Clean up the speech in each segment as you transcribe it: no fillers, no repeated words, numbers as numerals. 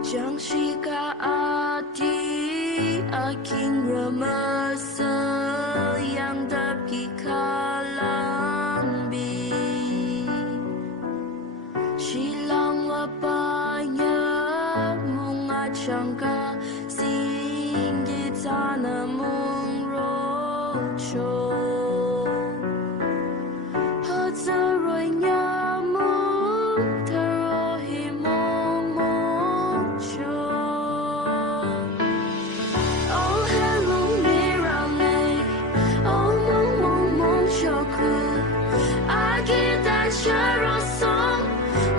Jika hati aking remasa yang dapat kalambi silang wapanya munga changka singgi tanah mung rocho hataroy nyamu tarohi mong mocho oh hello mirale oh mong mong mong choku agita charosong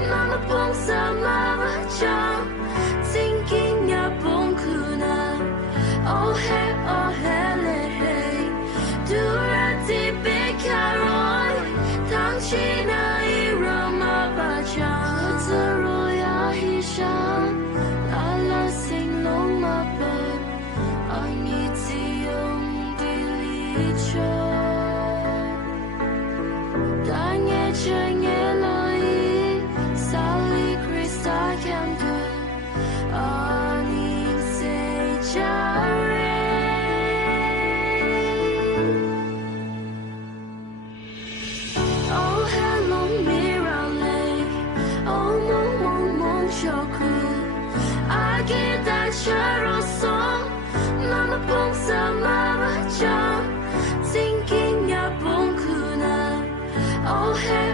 mama pong sama bachang thinking ya pong kuna oh hey le hey durati bekaroy tang china irama bachang zero ya hishan ala sing long mapa angiti yung dilicho danye chenge loi sali krista kanku ani se jare oh hello mirale oh mong mong mong choku agita charosong mama pong sama bachang thinking ya pong kuna oh hey